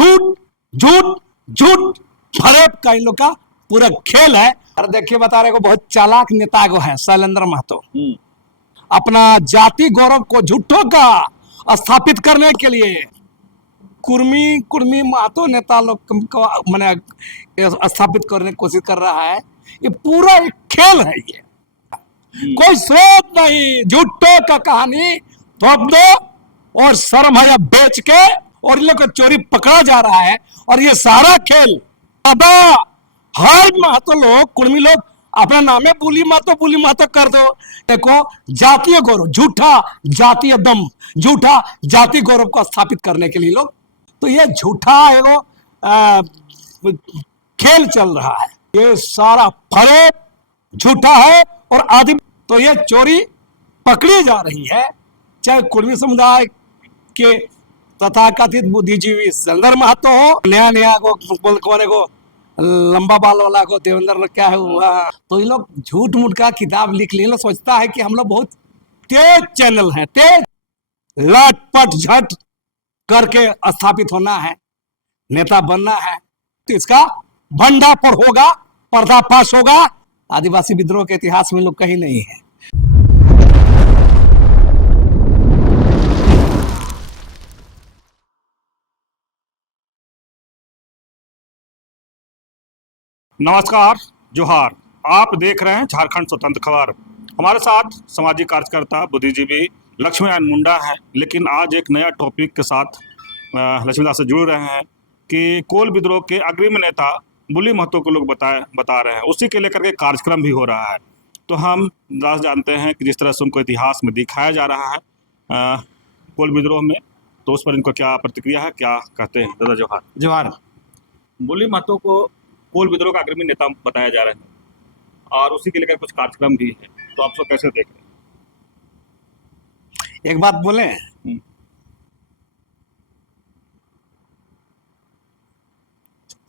झूठ झूठ झूठ फरेब का इन लोग का पूरा खेल है। और देखिए बता रहे को बहुत चालाक नेता को है शैलेंद्र महतो, अपना जाति गौरव को झूठों का स्थापित करने के लिए कुर्मी महतो नेता लोग को मैंने स्थापित करने की कोशिश कर रहा है। ये पूरा एक खेल है, ये कोई स्रोत नहीं, झूठों का कहानी थोप दो और शर्म है बेच के और इन लोग को चोरी पकड़ा जा रहा है। और ये सारा खेल हर महतो लोग कुर्मी लोग अपना नाम है बुली महतो कर दो। देखो जातीय गौरव, झूठा जातीय दम, झूठा जाति गौरव को स्थापित करने के लिए लोग, तो ये झूठा एगो खेल चल रहा है। ये सारा फरेब झूठा है और आदि तो ये चोरी पकड़ी जा रही है। चाहे कुर्मी समुदाय के तथाकथित बुद्धिजीवी शैलेंद्र महतो हो, नया को लंबा बाल वाला को देवेंद्र क्या है हुआ, तो ये लोग झूठ मूठ का किताब लिख लिए। सोचता है कि हम लोग बहुत तेज चैनल हैं, तेज लटपट झट करके स्थापित होना है, नेता बनना है, तो इसका भंडाफोड़ होगा, पर्दाफाश होगा। आदिवासी विद्रोह के इतिहास में लोग कहीं नहीं है। नमस्कार, जोहार। आप देख रहे हैं झारखंड स्वतंत्र खबर। हमारे साथ सामाजिक कार्यकर्ता बुद्धिजीवी लक्ष्मीनारायण मुंडा है। लेकिन आज एक नया टॉपिक के साथ लक्ष्मीनारायण से जुड़ रहे हैं कि कोल विद्रोह के अग्रिम नेता बुली महतो को लोग बता रहे हैं, उसी के लेकर के कार्यक्रम भी हो रहा है। तो हम जानते हैं कि जिस तरह से उनको इतिहास में दिखाया जा रहा है कोल विद्रोह में, तो उस पर इनको क्या प्रतिक्रिया है, क्या कहते हैं? दादा जोहार। जोहार। बुली महतो को कोल विद्रोह का अग्रणी नेता बताया जा रहा है और उसी के लेकर कुछ कार्यक्रम भी है, तो आप सब कैसे देख रहे हैं? एक बात बोले,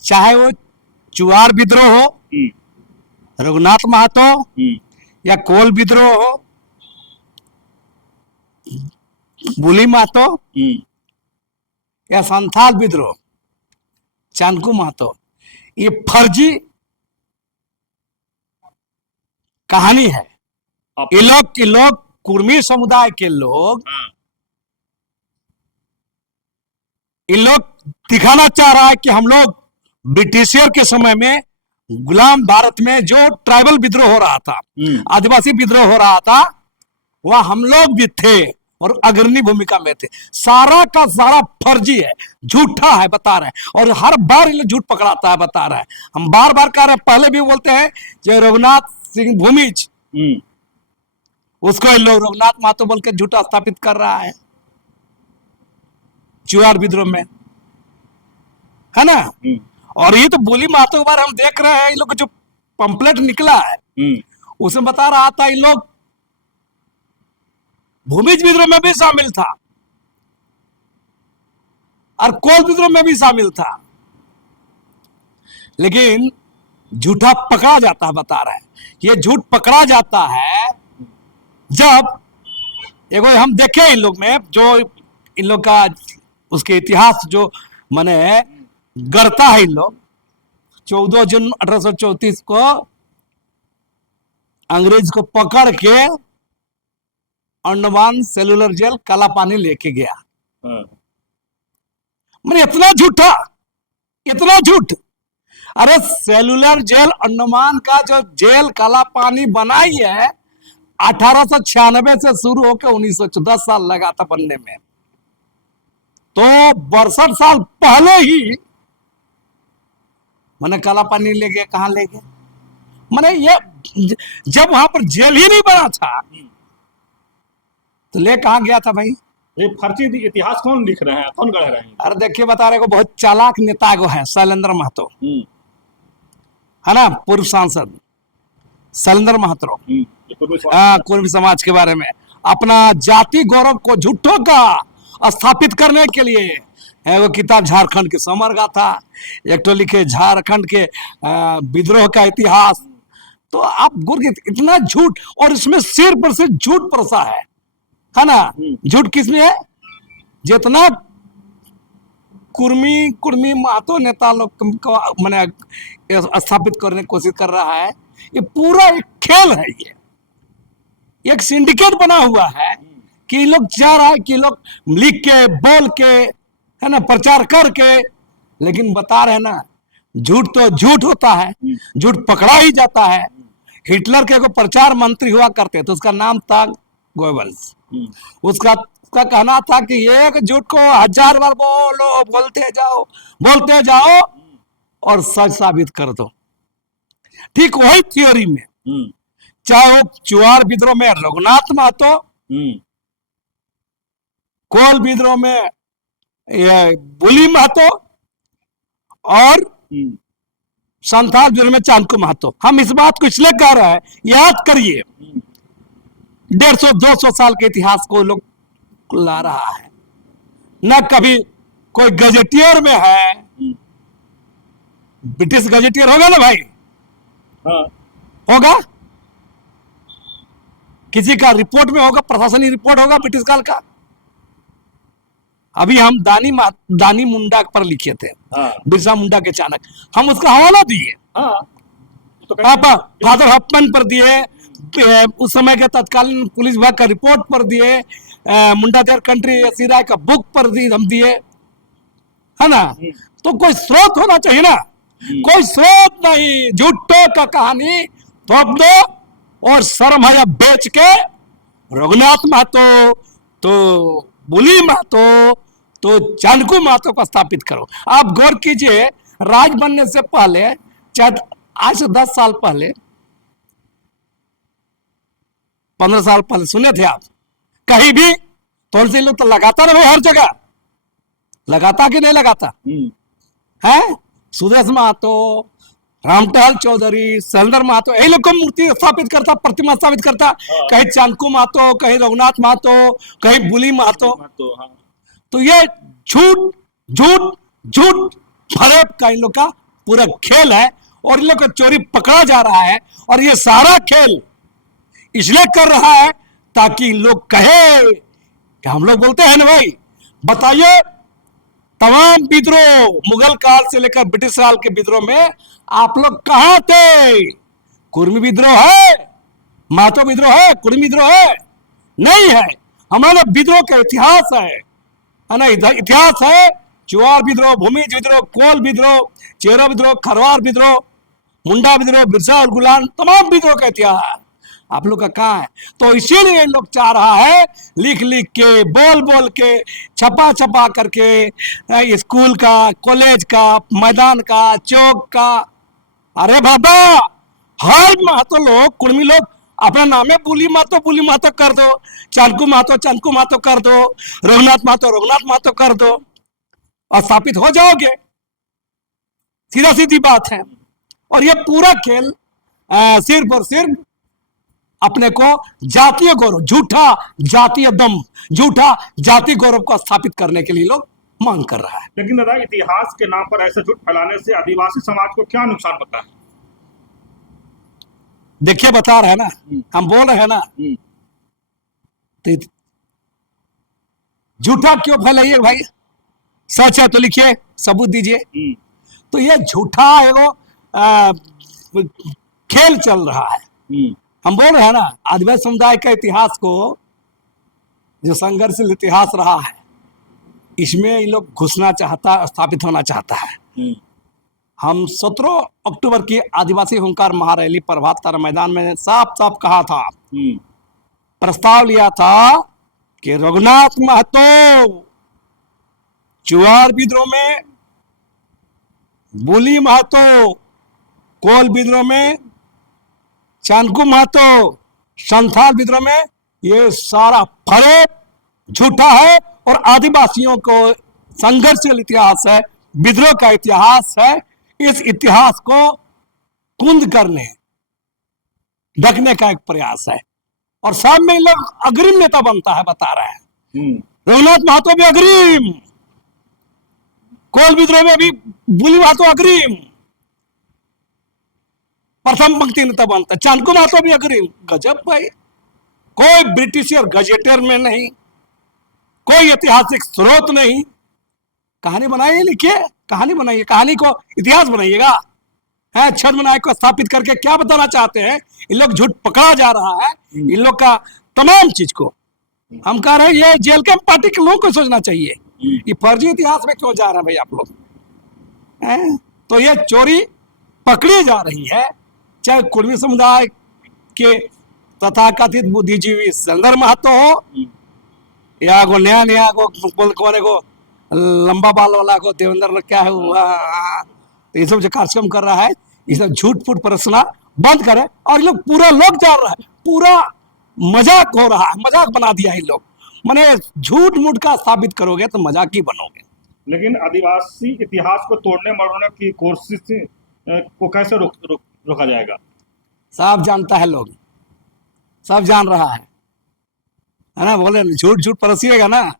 चाहे वो चुआर विद्रोह हो, रघुनाथ महतो या कोल विद्रोह हो, बुली महतो या संथाल विद्रोह चांदकू महतो, ये फर्जी कहानी है। ये लोग कुर्मी समुदाय के लोग, इन लोग दिखाना चाह रहा है कि हम लोग ब्रिटिशियर के समय में गुलाम भारत में जो ट्राइबल विद्रोह हो रहा था, आदिवासी विद्रोह हो रहा था, वह हम लोग भी थे और अग्रणी भूमिका में थे। सारा का सारा फर्जी है, झूठा है, बता रहे हैं। और हर बार इन लोग झूठ पकड़ाता है, बता रहा है। हम बार बार कह रहे हैं, पहले भी बोलते हैं जो रघुनाथ सिंह भूमिज, उसको इन लोग रघुनाथ महतो बोल के झूठा स्थापित कर रहा है चुआर विद्रोह में, है ना। और ये तो बुली महतो के बारे हम देख रहे हैं, इन लोग जो पंपलेट निकला है उसमें बता रहा था इन लोग भूमिज विद्रोह में भी शामिल था और कोल विद्रोह में भी शामिल था, लेकिन झूठा पकड़ा जाता है, बता रहा है। ये झूठ पकड़ा जाता है जब एगो हम देखे इन लोग में जो इन लोग का उसके इतिहास जो माने गढ़ता है। इन लोग 14 जून 1834 को अंग्रेज को पकड़ के अंडमान सेलुलर जेल काला पानी लेके गया। मैंने इतना झूठा, इतना झूठ। अरे सेलुलर जेल अंडमान का जो जेल काला पानी बनाई है 1896 से शुरू होकर 1910 साल लगा था बनने में, तो 62 साल पहले ही मैंने काला पानी ले गया। कहां ले गया? मैंने ये जब वहां पर जेल ही नहीं बना था तो ले कहां गया था भाई? ये फर्जी इतिहास कौन लिख रहे हैं, कौन गढ़ रहे हैं? अरे देखिए बता रहे को बहुत चालाक नेता को है शैलेंद्र महतो, है ना, पूर्व सांसद शैलेंद्र महतो, कुर्मी समाज के बारे में अपना जाति गौरव को झूठों का स्थापित करने के लिए वो किताब झारखंड के समर गाथा, एक तो लिखे झारखंड के विद्रोह का इतिहास। तो आप गुरगित इतना झूठ, और इसमें सिर पर से झूठ परसा है ना। झूठ किसमें है? जितना कुर्मी कुर्मी महतो नेता लोग को मैंने स्थापित करने की कोशिश कर रहा है। ये पूरा एक खेल है, ये एक सिंडिकेट बना हुआ है कि ये लोग चाह रहा है कि लोग लिख के बोल के है ना प्रचार करके, लेकिन बता रहे ना झूठ तो झूठ होता है, झूठ पकड़ा ही जाता है। हिटलर के को प्रचार मंत्री हुआ करते तो उसका नाम था गोएबल्स। उसका कहना था कि एक झूठ को 1000 बार बोलो, बोलते जाओ और सच साबित कर दो। ठीक वही थियोरी में चाहे वो चुआर विद्रोह में रघुनाथ महतो, कोल विद्रोह में बुली महतो और संथाल विद्रोह में चांदकू महतो। हम इस बात को इसलिए कह रहे हैं, याद करिए 150-200 साल के इतिहास को लोग ला रहा है। न कभी कोई गजेटियर में है, ब्रिटिश गजेटियर होगा ना भाई, हाँ। होगा, किसी का रिपोर्ट में होगा, प्रशासनिक रिपोर्ट होगा ब्रिटिश काल का। अभी हम दानी मुंडा पर लिखे थे, हाँ। बिरसा मुंडा के चाणक, हम उसका हवाला दिए। हाँ। तो फादर हॉफमैन पर दिए, उस समय के तत्कालीन पुलिस विभाग का रिपोर्ट पर दिए, मुंडा देयर कंट्री एसी राय का बुक पर हम दिए, है ना। तो कोई स्रोत होना चाहिए ना, कोई स्रोत नहीं, झूठों का कहानी थोप दो और सरमाया बेच के रघुनाथ महतो तो बुली महतो तो चाणकू महतो को स्थापित करो। आप गौर कीजिए, राज बनने से पहले, चाहे आज से 10 साल पहले, 15 साल पहले सुने थे आप कहीं भी तुलसी लोग तो लगाता ना भाई, हर जगह लगाता कि नहीं लगाता है। सुदेश महतो, रामटहल चौधरी, सलेंदर महतो, यही लोग को मूर्ति स्थापित करता, प्रतिमा स्थापित करता। कहीं चाणकू महतो, कहीं रघुनाथ महतो, कहीं बुली महतो। तो ये झूठ झूठ झूठ फरेब का इन लोग का पूरा खेल है और इन लोग का चोरी पकड़ा जा रहा है। और ये सारा खेल इसलिए कर रहा है ताकि इन लोग कहे कि हम लोग बोलते हैं ना भाई, बताइए तमाम विद्रोह मुगल काल से लेकर ब्रिटिश काल के विद्रोह में आप लोग कहां थे? कुर्मी विद्रोह है, महतो विद्रोह है, कुर्मी विद्रोह है? नहीं है। हमारा विद्रोह का इतिहास है ना, इतिहास है। चुआर विद्रोह, भूमिज विद्रोह, कोल विद्रोह, चेरो विद्रोह, खरवार विद्रोह, मुंडा विद्रोह, बिरसा और गुलाम, तमाम विद्रोह का इतिहास आप लोग का कहाँ है? तो इसीलिए लोग चाह रहा है लिख लिख के, बोल बोल के, छपा छपा करके, स्कूल का, कॉलेज का, मैदान का, चौक का। अरे बाबा, हर महतो लोग, कुर्मी लोग अपना नाम है बुली महतो कर दो, चाणकू महतो कर दो, रघुनाथ महतो कर दो और स्थापित हो जाओगे। सीधा सीधी बात है। और ये पूरा खेल सिर्फ और सिर्फ अपने को जातीय गौरव, झूठा जातीय दम, झूठा जाति गौरव को स्थापित करने के लिए लोग मांग कर रहा है। लेकिन दादा, इतिहास के नाम पर ऐसे झूठ फैलाने से आदिवासी समाज को क्या नुकसान होता है? देखिए बता रहे हैं ना, हम बोल रहे हैं ना, तो झूठा क्यों फैलाइए भाई? सच है तो लिखिए, सबूत दीजिए। तो ये झूठा एगो खेल चल रहा है। हम बोल रहे हैं ना, आदिवासी समुदाय का इतिहास को, जो संघर्षशील इतिहास रहा है, इसमें ये लोग घुसना चाहता, स्थापित होना चाहता है। हम 17 अक्टूबर की आदिवासी हुंकार महारैली प्रभात तारा मैदान में साफ साफ कहा था, प्रस्ताव लिया था कि रघुनाथ महतो चुआर विद्रोह में, बुली महतो कोल विद्रोह में, चाणकू महतो संथाल विद्रोह में, ये सारा फरेब झूठा है और आदिवासियों को संघर्षशील इतिहास है, विद्रोह का इतिहास है। इस इतिहास को कुंद करने, ढकने का एक प्रयास है। और सामने लोग अग्रिम नेता बनता है, बता रहे हैं। रघुनाथ महतो भी अग्रिम, कोल विद्रोह में भी बुली महतो अग्रिम, प्रथम पंक्ति नेता बनता है। चाणकू महतो भी अग्रिम। गजब भाई, कोई ब्रिटिश और गजेटर में नहीं, कोई ऐतिहासिक स्रोत नहीं, कहानी बनाइए, लिखिए, कहानी बनाइए, कहानी को इतिहास बनाइएगा। है छद्म नायक को स्थापित करके क्या बताना चाहते हैं? इन लोग झूठ पकड़ा जा रहा है, इन लोग का तमाम चीज को हम कह रहे हैं ये जेल कैंप पार्टी के लोगों को सोचना चाहिए, ये फर्जी इतिहास में क्यों जा रहे हैं भाई आप लोग? हैं? तो ये चोरी पकड़ी जा रही है, चाहे कुर्मी समुदाय के तथाकथित बुद्धिजीवी सुंदर महतो हो या को नया को कोने को लंबा बाल वाला को देवेंद्र क्या है हुआ, तो ये सब जो कार्यक्रम कर रहा है ये सब झूठ फूट परसना बंद करे। और ये लोग पूरा लोग जान रहा है, पूरा मजाक हो रहा है, मजाक बना दिया है इन लोग। माने झूठ मूठ का साबित करोगे तो मजाक ही बनोगे। लेकिन आदिवासी इतिहास को तोड़ने मरोड़ने की कोशिश को कैसे रोका जाएगा? सब जानता है, लोग सब जान रहा है ना। बोले झूठ झूठ परसिएगा ना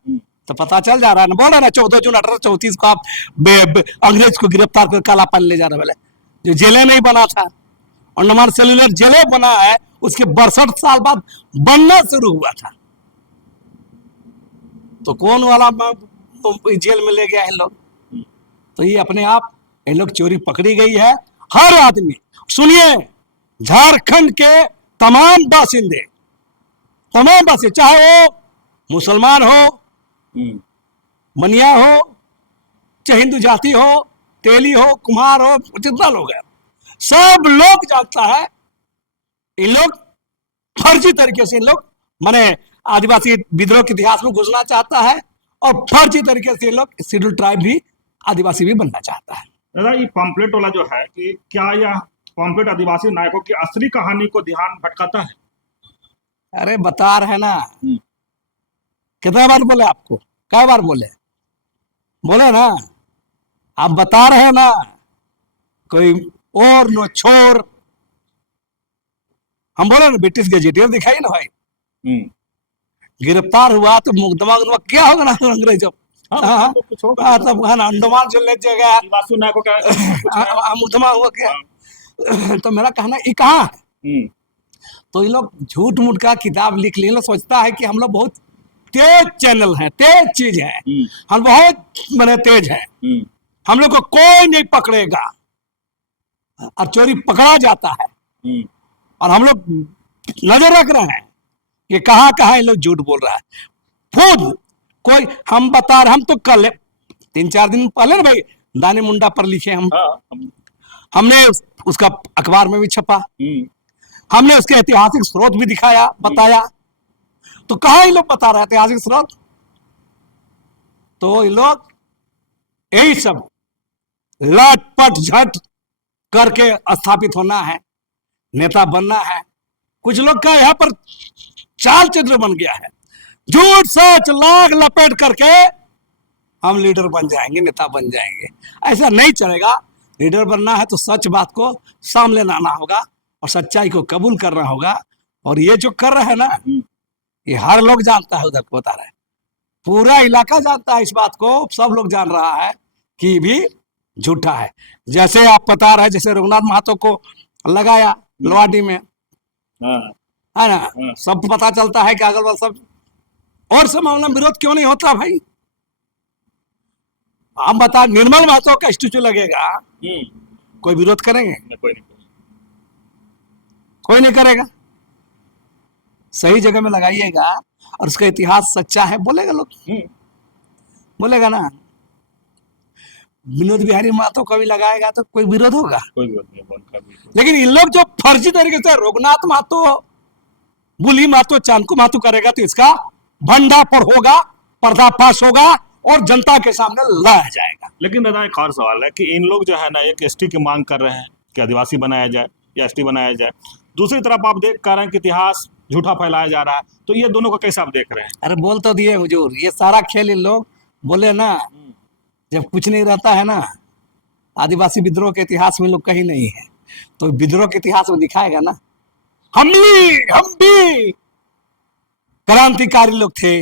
तो पता चल जा रहा है ना। बोल रहे ना 14 जून 1834 को आप अंग्रेज को गिरफ्तार कर काला पानी ले जा रहे, बोले जो जेलें नहीं बना था, अंडमान सेलुलर जेलें बना है, उसके 62 साल बाद बनना शुरू हुआ था। तो कौन वाला जेल में ले गया इन लोग? तो ये अपने आप इन लोग चोरी पकड़ी गई है। हर आदमी सुनिए, झारखंड के तमाम बासिंदे, चाहे वो मुसलमान हो, मनिया हो, चाहे हिंदू जाति हो, तेली हो, कुम्हार हो, जितना लोग है, सब लोग जानता है इन लोग फर्जी तरीके से, इन लोग माने आदिवासी विद्रोह के इतिहास में घुसना चाहता है और फर्जी तरीके से इन लोग शेड्यूल ट्राइब भी आदिवासी भी बनना चाहता है। दादा ये पम्पलेट वाला जो है कि क्या यह पम्पलेट आदिवासी नायकों की असली कहानी को ध्यान भटकाता है? अरे बता रहे ना, कितना बार बोले आपको, क्या बार बोले ना, आप बता रहे हैं ना, कोई और नो छोर। हम बोले ना ब्रिटिश गजेटियर दिखाई ना भाई, गिरफ्तार हुआ तो मुकदमा क्या होगा ना अंग्रेजों, तब अंडमान जो ले जाएगा मुकदमा हुआ क्या? तो मेरा कहना ये कहाँ है? तो ये लोग झूठ मूठ का किताब लिख लिए, सोचता है कि हम लोग बहुत तेज चैनल हैं, तेज चीज है, हम बहुत मैंने तेज है, हम लोग को कोई नहीं पकड़ेगा। और चोरी पकड़ा जाता है और हम लोग नजर रख रहे हैं कि कहाँ कहाँ ये लोग झूठ बोल रहा है। खुद कोई हम बता रहे, हम तो कल 3-4 दिन पहले ना भाई दानी मुंडा पर लिखे हमने उसका अखबार में भी छपा, हमने उसके ऐतिहासिक स्रोत भी दिखाया, बताया। तो कहाँ ये लोग बता रहे ऐतिहासिक स्रोत? तो ये लोग यही सब लटपट झट करके स्थापित होना है, नेता बनना है। कुछ लोग का यहाँ पर चाल चक्र बन गया है, झूठ सच लाग लपेट करके हम लीडर बन जाएंगे, नेता बन जाएंगे। ऐसा नहीं चलेगा। लीडर बनना है तो सच बात को सामने लाना होगा और सच्चाई को कबूल करना होगा। और ये जो कर रहे हैं ना, ये हर लोग जानता है, उधर को बता रहे हैं, पूरा इलाका जानता है इस बात को, सब लोग जान रहा है कि भी झूठा है। जैसे आप बता रहे हैं, जैसे रघुनाथ महतो को लगाया लोहाडी में, है ना, सब पता चलता है कि अगल बगल सब, और सब मामला विरोध क्यों नहीं होता भाई? आप बता, निर्मल महतो का स्टैचू लगेगा, कोई विरोध करेंगे? कोई नहीं करेगा। सही जगह में लगाइएगा और उसका इतिहास सच्चा है, बोलेगा लोग, बोलेगा ना। विनोद बिहारी महतो कभी लगाएगा तो कोई विरोध होगा? कोई विरोध नहीं। लेकिन इन लोग जो फर्जी तरीके से रघुनाथ महतो, बुली महतो, चांदकू महतो करेगा तो इसका भंडाफोड़ होगा, पर्दाफाश होगा और जनता के सामने लाया जाएगा। लेकिन दादा एक और सवाल है कि इन लोग जो है ना एक एसटी की मांग कर रहे हैं कि आदिवासी बनाया जाए या एसटी बनाया जाए, दूसरी तरफ आप देख कर रहे हैं कि इतिहास झूठा फैलाया जा रहा है, तो ये दोनों को कैसे आप देख रहे हैं? अरे बोल तो दिए हुजूर, ये सारा खेल इन लोग बोले ना, जब कुछ नहीं रहता है ना, आदिवासी विद्रोह के इतिहास में लोग कहीं नहीं है, तो विद्रोह के इतिहास में दिखाएगा ना। हम भी क्रांतिकारी लोग थे,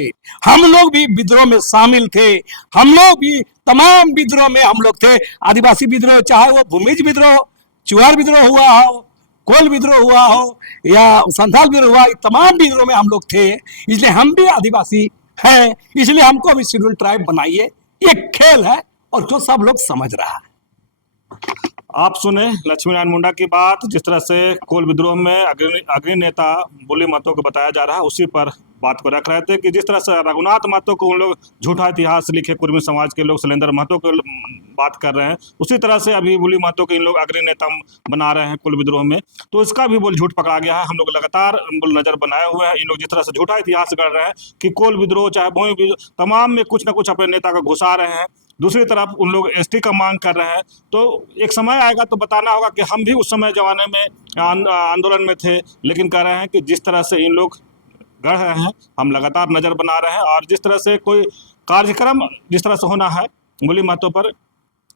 हम लोग भी विद्रोह में शामिल थे, हम लोग भी तमाम विद्रोह में हम लोग थे। आदिवासी विद्रोह, चाहे वो भूमिज विद्रोह, चुहार विद्रोह हुआ हो, कोल विद्रोह हुआ हो या संथाल विद्रोह हुआ, तमाम विद्रोह में हम लोग थे। इसलिए हम भी आदिवासी हैं, इसलिए हमको भी शेड्यूल ट्राइब बनाइए। ये खेल है, और उसको सब लोग समझ रहा है। आप सुने लक्ष्मी नारायण मुंडा की बात। जिस तरह से कोल विद्रोह में अग्रणी नेता बुल्ली महतो को बताया जा रहा है, उसी पर बात को रख रहे थे कि जिस तरह से रघुनाथ महतो को उन लोग झूठा इतिहास लिखे, कुर्मी समाज के लोग शैलेंद्र महतो को बात कर रहे हैं, उसी तरह से अभी बुल्ली महतो को इन लोग अग्रणी नेता बना रहे हैं कोल विद्रोह में। तो इसका भी बोल झूठ पकड़ा गया है। हम लोग लगातार नजर बनाए हुए हैं। इन लोग जिस तरह से झूठा इतिहास कर रहे हैं कि कोल विद्रोह चाहे भूमि विद्रोह, तमाम में कुछ ना कुछ अपने नेता को घुसा रहे हैं। दूसरी तरफ उन लोग एसटी का मांग कर रहे हैं। तो एक समय आएगा तो बताना होगा कि हम भी उस समय जमाने में आंदोलन में थे, लेकिन कह रहे हैं कि जिस तरह से इन लोग गढ़ रहे हैं, हम लगातार नज़र बना रहे हैं। और जिस तरह से कोई कार्यक्रम जिस तरह से होना है बुल्ली महतो पर,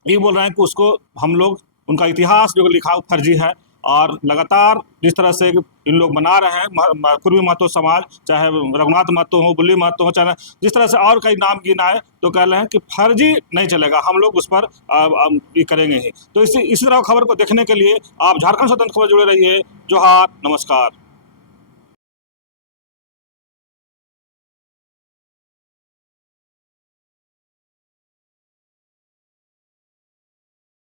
ये बोल रहे हैं कि उसको हम लोग, उनका इतिहास जो लिखा फर्जी है। और लगातार जिस तरह से इन लोग बना रहे हैं कुर्मी महतो समाज, चाहे रघुनाथ महतो हो, बुल्ली महतो हो, चाहे जिस तरह से और कई नाम गिनाए, तो कह रहे हैं कि फर्जी नहीं चलेगा, हम लोग उस पर ये करेंगे ही। तो इसी तरह खबर को देखने के लिए आप झारखंड स्वतंत्र खबर जुड़े रहिए। जोहार, नमस्कार।